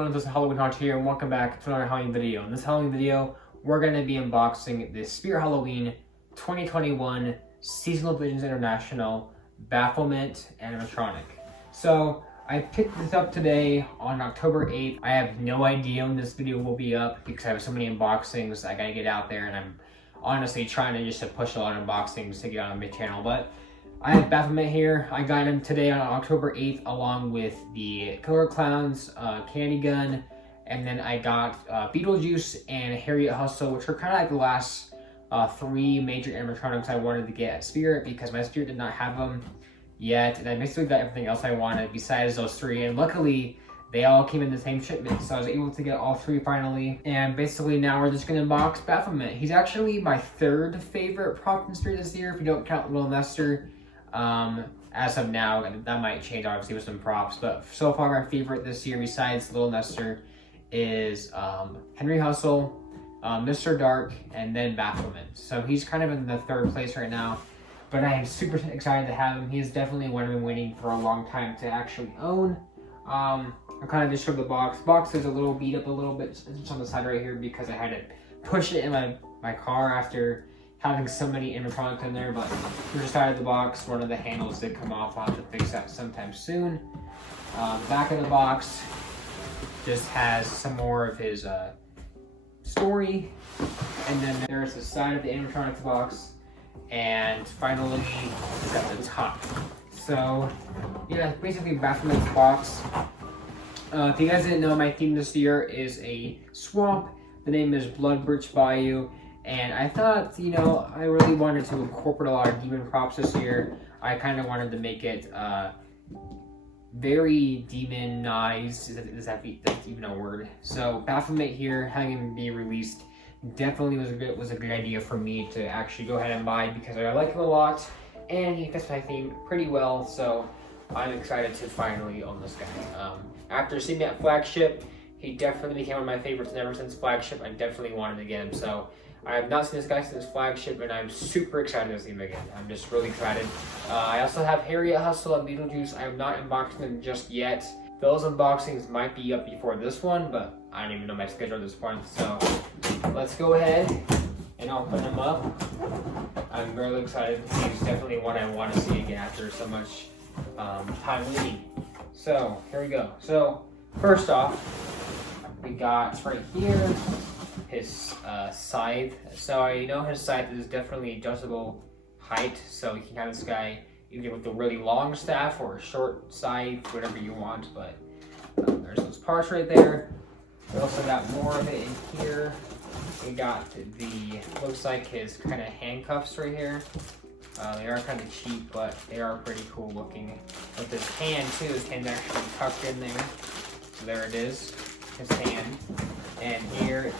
everyone, this is Halloween Hunter here, and welcome back to another Halloween video. In this Halloween video, we're going to be unboxing the Spirit Halloween 2021 Seasonal Visions International Baphomet Animatronic. So, I picked this up today on October 8th. I have no idea when this video will be up because I have so many unboxings I gotta get out there, and I'm honestly trying to push a lot of unboxings to get on my channel, but I have Baphomet here. I got him today on October 8th along with the Killer Clowns, Candy Gun, and then I got Beetlejuice and Harriet Hustle, which are kind of like the last three major animatronics I wanted to get at Spirit because my Spirit did not have them yet, and I basically got everything else I wanted besides those three, and luckily they all came in the same shipment, so I was able to get all three finally. And basically now we're just gonna unbox Baphomet. He's actually my third favorite prop in Spirit this year if you don't count Little Nestor. As of now, and that might change obviously with some props, but so far my favorite this year besides Little Nestor is Henry Hustle, Mr. Dark, and then Baphomet. So he's kind of in the third place right now, but I am super excited to have him. He is definitely one I've been waiting for a long time to actually own. I kind of just showed the box. Box is a little beat up a little bit. It's just on the side right here because I had to push it in my car after having so many animatronics in there, but the side of the box, one of the handles did come off. I'll have to fix that sometime soon. Back of the box just has some more of his story, and then there's the side of the animatronics box, and finally it's got the top. So yeah, basically Baphomet's box. If you guys didn't know, my theme this year is a swamp. The name is Blood Birch Bayou. And I thought, you know, I really wanted to incorporate a lot of demon props this year. I kind of wanted to make it very demonized. That's even a word? So Baphomet here, having him be released, definitely was a good idea for me to actually go ahead and buy because I like him a lot, and he fits my theme pretty well. So I'm excited to finally own this guy. After seeing that Flagship, he definitely became one of my favorites, and ever since Flagship, I definitely wanted to get him. So I have not seen this guy since Flagship, and I'm super excited to see him again. I'm just really excited. I also have Harriet Hustle and Beetlejuice. I have not unboxed them just yet. Those unboxings might be up before this one, but I don't even know my schedule at this point. So let's go ahead and open them up. I'm really excited. He's definitely one I want to see again after so much time waiting. So here we go. So first off, we got right here his scythe. So I know his scythe is definitely adjustable height, so you can have this guy either with a really long staff or a short scythe, whatever you want. But there's those parts right there. We also got more of it in here. We got the, looks like his kind of handcuffs right here. They are kind of cheap, but they are pretty cool looking. With his hand too, his hand's actually tucked in there. So there it is, his hand. And here's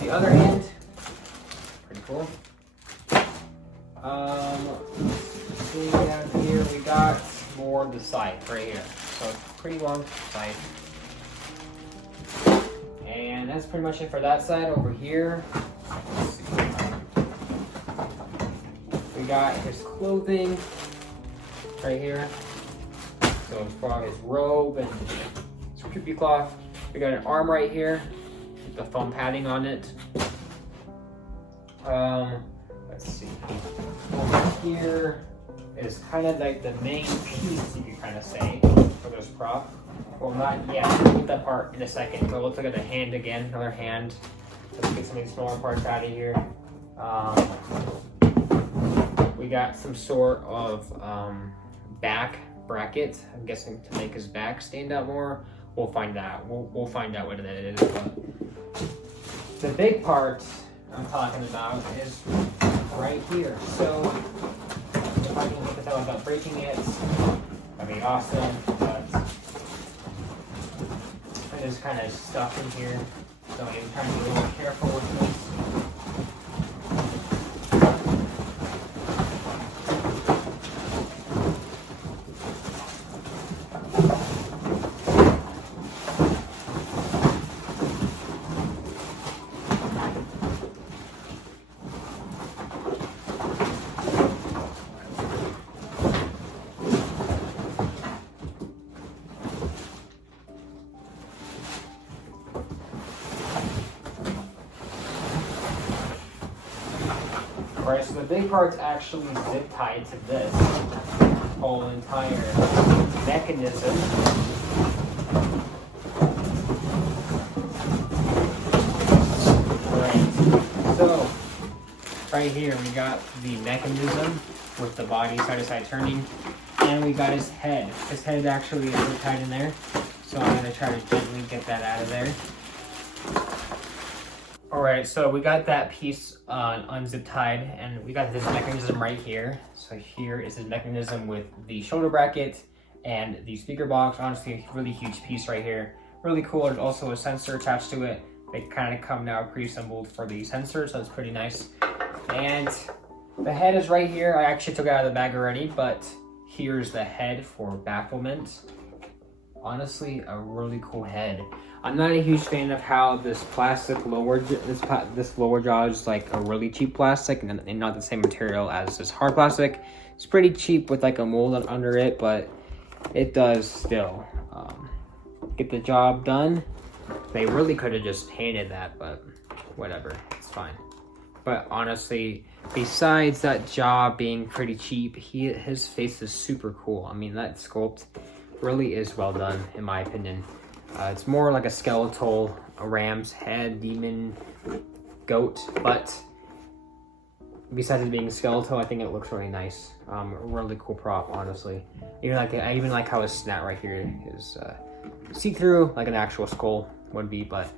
the other hand. Pretty cool. Let's see down here, we got more of the scythe right here. So it's pretty long scythe. And that's pretty much it for that side. Over here, let's see. We got his clothing right here. So as far as his robe and his creepy cloth. We got an arm right here with the foam padding on it. Let's see. Over here is kind of like the main piece, you could kind of say, for this prop. Well, not yet. We'll get that part in a second. So let's look at the hand again. Another hand. Let's get some of these smaller parts out of here. We got some sort of back bracket. I'm guessing to make his back stand out more. We'll find out. We'll find out what that is. But the big part I'm talking about is right here. So if I can get this out without breaking it, that'd be awesome. But there's kind of stuff in here, so I'm trying to be a little careful with this. Right, so the big part's actually zip tied to this whole entire mechanism. Right, so right here we got the mechanism with the body side to side turning, and we got his head. His head actually is zip tied in there, so I'm gonna try to gently get that out of there. Alright, so we got that piece unzip tied, and we got this mechanism right here. So here is his mechanism with the shoulder bracket and the speaker box. Honestly, a really huge piece right here. Really cool. There's also a sensor attached to it. They kind of come now pre-assembled for the sensor, so it's pretty nice. And the head is right here. I actually took it out of the bag already, but here's the head for Baphomet. Honestly, a really cool head. I'm not a huge fan of how this plastic this lower jaw is like a really cheap plastic and not the same material as this hard plastic. It's pretty cheap with like a mold under it, but it does still get the job done. They really could have just painted that, but whatever, it's fine. But honestly, besides that jaw being pretty cheap, his face is super cool. I mean, that sculpt really is well done, in my opinion. It's more like a skeletal, a ram's head, demon, goat, but besides it being skeletal, I think it looks really nice. A really cool prop, honestly. I even like how his snout right here is see-through, like an actual skull would be, but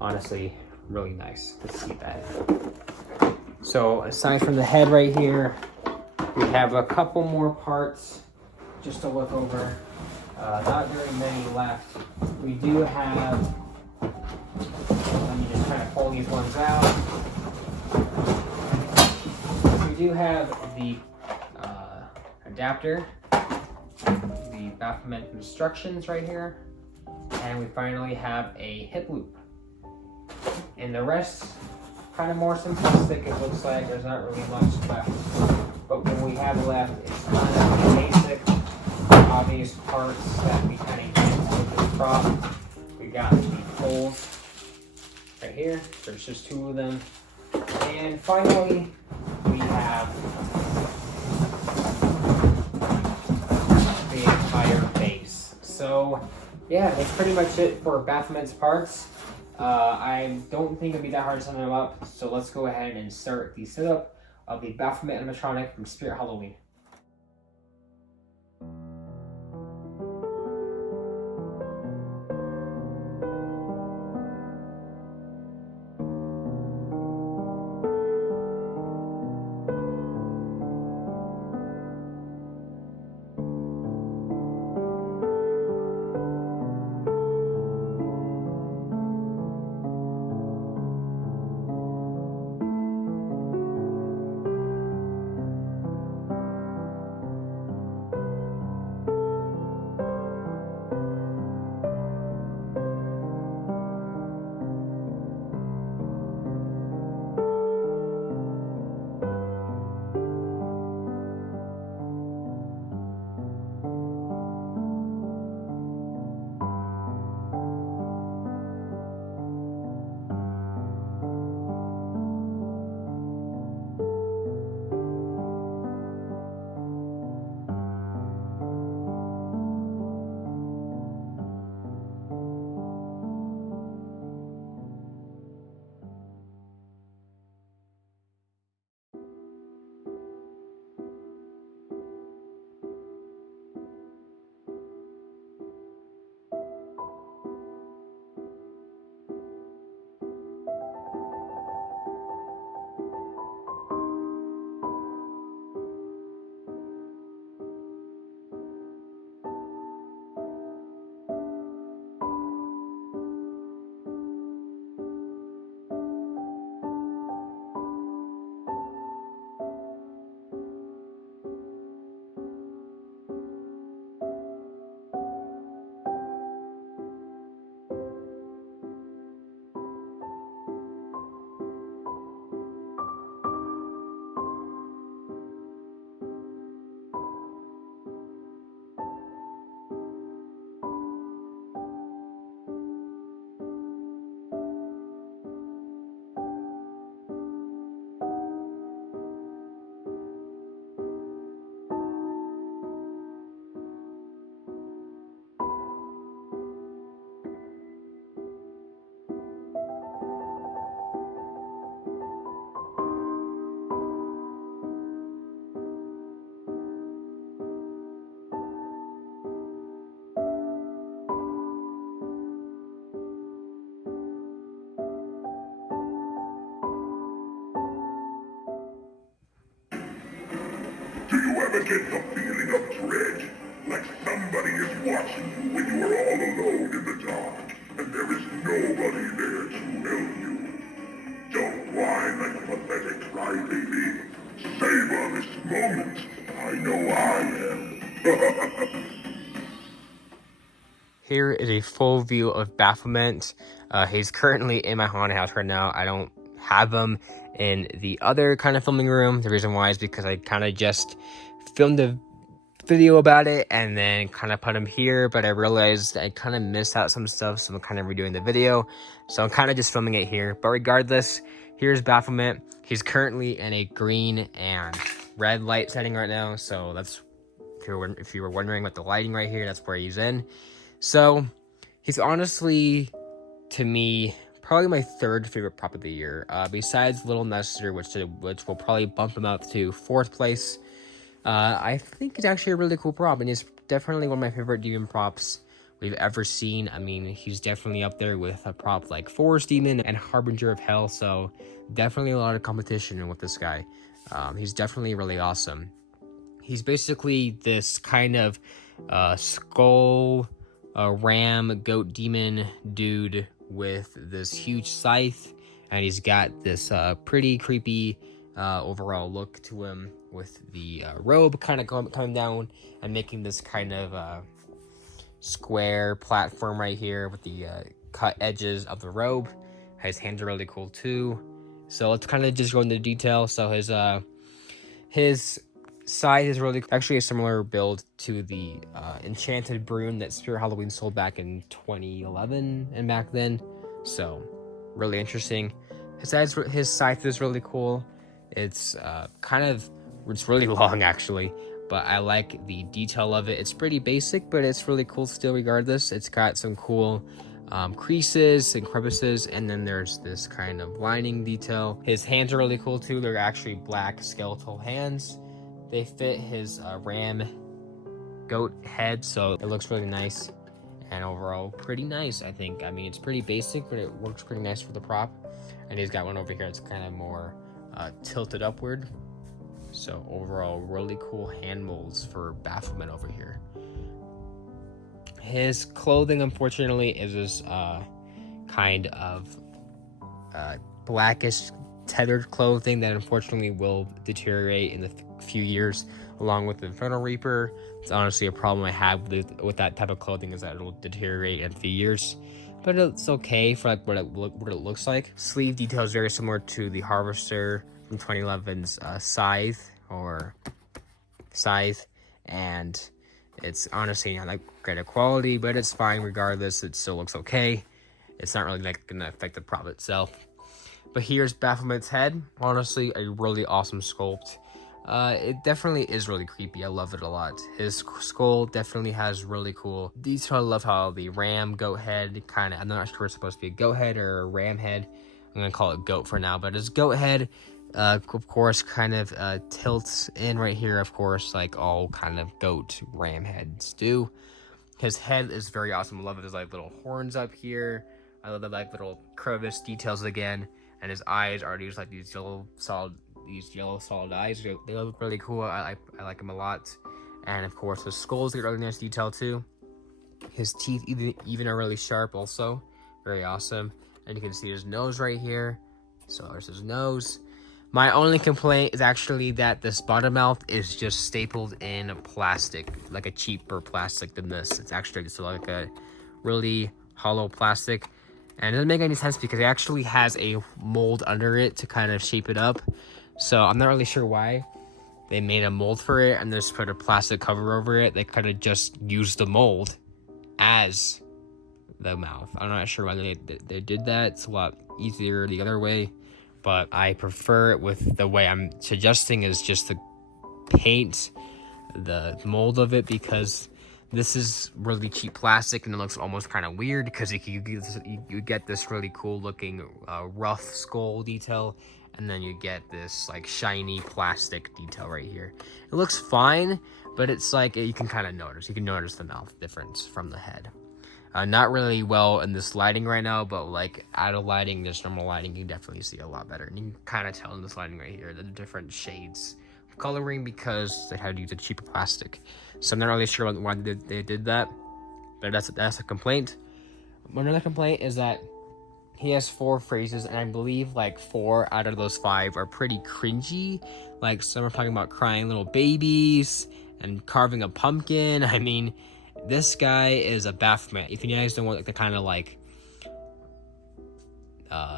honestly, really nice to see that. So aside from the head right here, we have a couple more parts just to look over. Not very many left. We do have, let me just kind of pull these ones out. We do have the adapter, the Baphomet instructions right here, and we finally have a hip loop. And the rest, kind of more simplistic, it looks like. There's not really much left. But what we have left is kind of basic, obvious parts that we kind of use with this prop. We got the poles right here. There's just two of them. And finally, we have the entire base. So yeah, that's pretty much it for Baphomet's parts. I don't think it'll be that hard to set them up, so let's go ahead and start the setup of the Baphomet animatronic from Spirit Halloween. Do you ever get the feeling of dread? Like somebody is watching you when you are all alone in the dark, and there is nobody there to help you. Don't whine like a pathetic crybaby. Savor this moment. I know I am. Here is a full view of Baphomet. He's currently in my haunted house right now. I don't have him in the other kind of filming room. The reason why is because I kind of just filmed a video about it and then kind of put him here, but I realized I kind of missed out some stuff, so I'm kind of redoing the video. So I'm kind of just filming it here. But regardless, here's Baphomet. He's currently in a green and red light setting right now. So that's, if you were wondering about the lighting right here, that's where he's in. So he's honestly, to me, probably my third favorite prop of the year. Besides Little Nestor, which will probably bump him up to 4th place. I think it's actually a really cool prop, and it's definitely one of my favorite demon props we've ever seen. I mean, he's definitely up there with a prop like Forest Demon and Harbinger of Hell, so definitely a lot of competition with this guy. He's definitely really awesome. He's basically this kind of skull, ram, goat demon dude with this huge scythe, and he's got this pretty creepy overall look to him, with the robe kind of coming down and making this kind of square platform right here with the cut edges of the robe. His hands are really cool too. So let's kind of just go into detail. So his scythe is really actually a similar build to the enchanted broom that Spirit Halloween sold back in 2011 and back then. So really interesting. His scythe is really cool. It's it's really long actually, but I like the detail of it. It's pretty basic, but it's really cool still regardless. It's got some cool creases and crevices, and then there's this kind of lining detail. His hands are really cool too. They're actually black skeletal hands. They fit his ram goat head, so it looks really nice, and overall pretty nice, I think. I mean, it's pretty basic, but it works pretty nice for the prop. And he's got one over here that's kind of more tilted upward. So overall, really cool hand molds for Baphomet over here. His clothing, unfortunately, is this kind of blackish tethered clothing that unfortunately will deteriorate in the few years, along with the Infernal Reaper. It's honestly a problem I have with that type of clothing, is that it'll deteriorate in a few years. But it's okay for like what it looks like. Sleeve detail is very similar to the Harvester from 2011's Scythe, and it's honestly not like great quality, but it's fine regardless. It still looks okay. It's not really like gonna affect the prop itself. But here's Baphomet's head. Honestly, a really awesome sculpt. It definitely is really creepy. I love it a lot. His skull definitely has really cool detail. I love how the ram goat head kind of, I'm not sure it's supposed to be a goat head or a ram head. I'm gonna call it goat for now, but his goat head, of course, kind of tilts in right here, of course, like all kind of goat ram heads do. His head is very awesome. I love it. There's like little horns up here. I love the like little crevice details again. And his eyes are just like these yellow solid eyes. They look really cool. I like them a lot. And of course, his skull's got really nice detail too. His teeth even are really sharp also. Very awesome. And you can see his nose right here. So there's his nose. My only complaint is actually that this bottom mouth is just stapled in plastic, like a cheaper plastic than this. It's actually just like a really hollow plastic. And it doesn't make any sense because it actually has a mold under it to kind of shape it up. So I'm not really sure why they made a mold for it and just put a plastic cover over it. They could have just used the mold as the mouth. I'm not sure why they did that. It's a lot easier the other way. But I prefer it with the way I'm suggesting, is just to paint the mold of it, because this is really cheap plastic and it looks almost kind of weird because you get this really cool looking rough skull detail, and then you get this like shiny plastic detail right here. It looks fine, but it's like you can kind of notice. You can notice the mouth difference from the head. Not really well in this lighting right now, but like out of lighting, this normal lighting, you can definitely see a lot better. And you can kind of tell in this lighting right here the different shades coloring because they had to use a cheaper plastic. So I'm not really sure why they did that, but that's a complaint. Another complaint is that he has 4 phrases, and I believe like 4 out of those 5 are pretty cringy. Like some are talking about crying little babies and carving a pumpkin. I mean, this guy is a Baphomet. If you guys don't want like the kind of like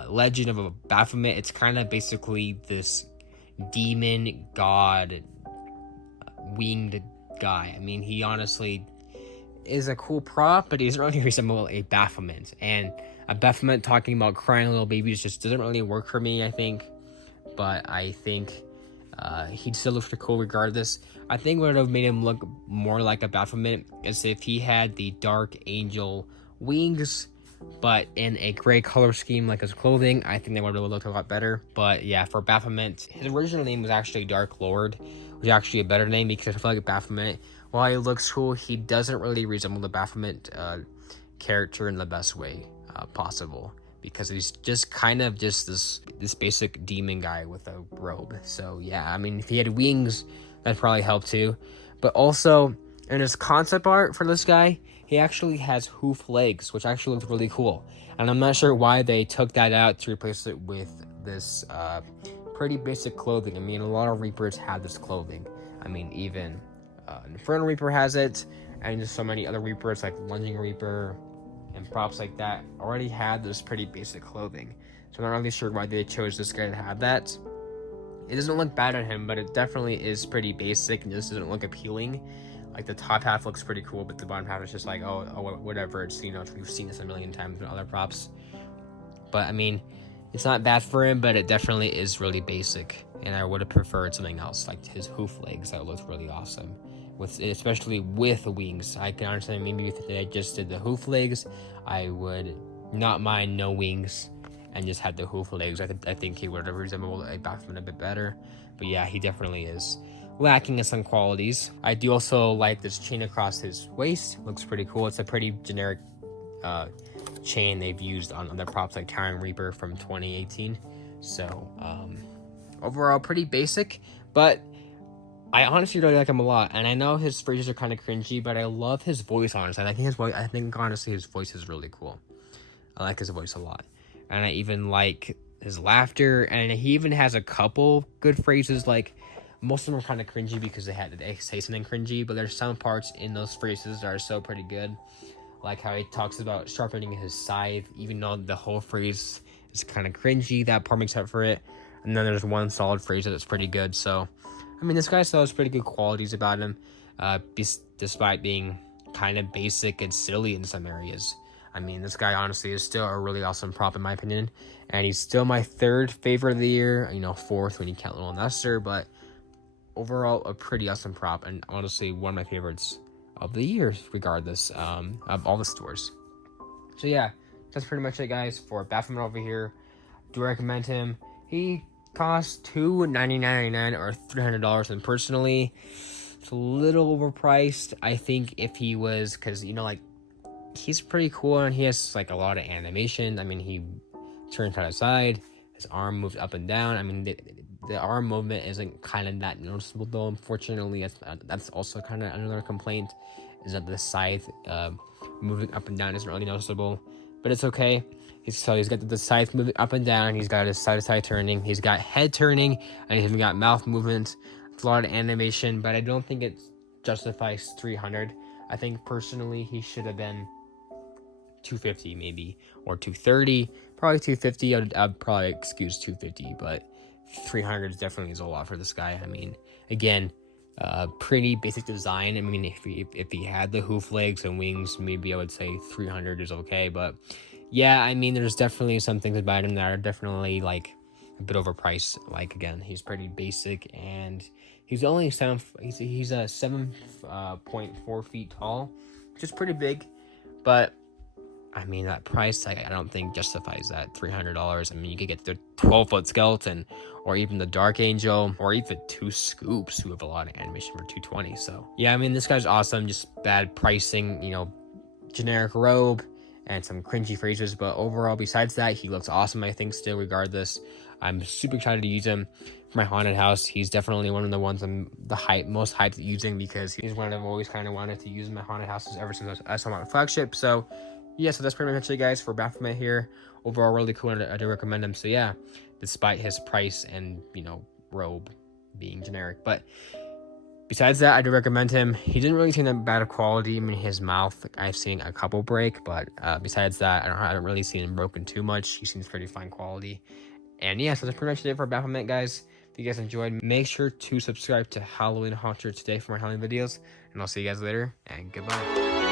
legend of a Baphomet, it's kind of basically this demon god winged guy. I mean, he honestly is a cool prop, but he doesn't really resemble a Baphomet. And a Baphomet talking about crying little babies just doesn't really work for me, I think. But I think he'd still look pretty cool regardless. I think what would have made him look more like a Baphomet is if he had the dark angel wings, but in a gray color scheme like his clothing. I think that would have looked a lot better. But yeah, for Baphomet, his original name was actually Dark Lord, which is actually a better name because I feel like Baphomet, while he looks cool, he doesn't really resemble the Baphomet character in the best way possible, because he's just kind of just this basic demon guy with a robe. So yeah, I mean, if he had wings, that'd probably help too. But also, in his concept art for this guy, he actually has hoof legs, which actually looks really cool. And I'm not sure why they took that out to replace it with this pretty basic clothing. I mean, a lot of Reapers have this clothing. I mean, even Infernal Reaper has it, and just so many other Reapers like Lunging Reaper and props like that already had this pretty basic clothing. So I'm not really sure why they chose this guy to have that. It doesn't look bad on him, but it definitely is pretty basic and just doesn't look appealing. Like the top half looks pretty cool, but the bottom half is just like, oh whatever. It's, you know, we've seen this a million times with other props. But I mean, it's not bad for him, but it definitely is really basic. And I would have preferred something else, like his hoof legs. That looked really awesome, especially with wings. I can understand maybe if they just did the hoof legs, I would not mind no wings and just had the hoof legs. I think he would have resembled a Baphomet a bit better. But yeah, he definitely is lacking in some qualities. I do also like this chain across his waist. Looks pretty cool. It's a pretty generic chain they've used on other props like Tyrant Reaper from 2018. So overall pretty basic, but I honestly really like him a lot. And I know his phrases are kind of cringy, but I love his voice, honestly. I think honestly his voice is really cool. I like his voice a lot. And I even like his laughter, and he even has a couple good phrases. Like, most of them are kind of cringy because they say something cringy, but there's some parts in those phrases that are so pretty good. Like how he talks about sharpening his scythe, even though the whole phrase is kind of cringy, that part makes up for it. And then there's one solid phrase that's pretty good. So, I mean, this guy still has pretty good qualities about him, despite being kind of basic and silly in some areas. I mean, this guy honestly is still a really awesome prop in my opinion, and he's still my 3rd favorite of the year. You know, 4th when you count Little Nestor, but overall a pretty awesome prop, and honestly one of my favorites of the year, regardless of all the stores. So yeah, that's pretty much it, guys, for Baphomet over here. Do recommend him. He costs $299.99 or $300, and personally, it's a little overpriced. I think if he was, because you know, like, he's pretty cool and he has like a lot of animation. I mean, he turns side to side, his arm moves up and down. I mean, the arm movement isn't kind of that noticeable though, unfortunately. That's also kind of another complaint, is that the scythe moving up and down isn't really noticeable, but it's okay. He's got the scythe moving up and down, he's got his side to side turning, he's got head turning, and he's even got mouth movement. It's a lot of animation, but I don't think it justifies $300. I think personally he should have been $250 maybe, or $230, probably $250. I'd probably excuse $250, but $300 definitely is a lot for this guy. I mean, again, pretty basic design. I mean, if he had the hoof legs and wings, maybe I would say $300 is okay. But yeah, I mean, there's definitely some things about him that are definitely like a bit overpriced. Like, again, he's pretty basic, and he's only he's a 7.4 feet tall, which is pretty big. But I mean, that price, I don't think justifies that $300. I mean, you could get the 12-foot skeleton, or even the Dark Angel, or even 2 Scoops, who have a lot of animation for $220. So yeah, I mean, this guy's awesome. Just bad pricing, you know, generic robe, and some cringy phrases. But overall, besides that, he looks awesome, I think, still, regardless. I'm super excited to use him for my haunted house. He's definitely one of the ones I'm most hyped using, because he's one I've always kind of wanted to use in my haunted houses ever since I saw him on flagship. So yeah, so that's pretty much it, guys, for Baphomet here. Overall, really cool, and I do recommend him. So yeah, despite his price and, you know, robe being generic. But besides that, I do recommend him. He didn't really seem that bad of quality. I mean, his mouth, I've seen a couple break, but besides that, I haven't really seen him broken too much. He seems pretty fine quality. And yeah, so that's pretty much it for Baphomet, guys. If you guys enjoyed, make sure to subscribe to Halloween Haunter today for my Halloween videos. And I'll see you guys later, and goodbye.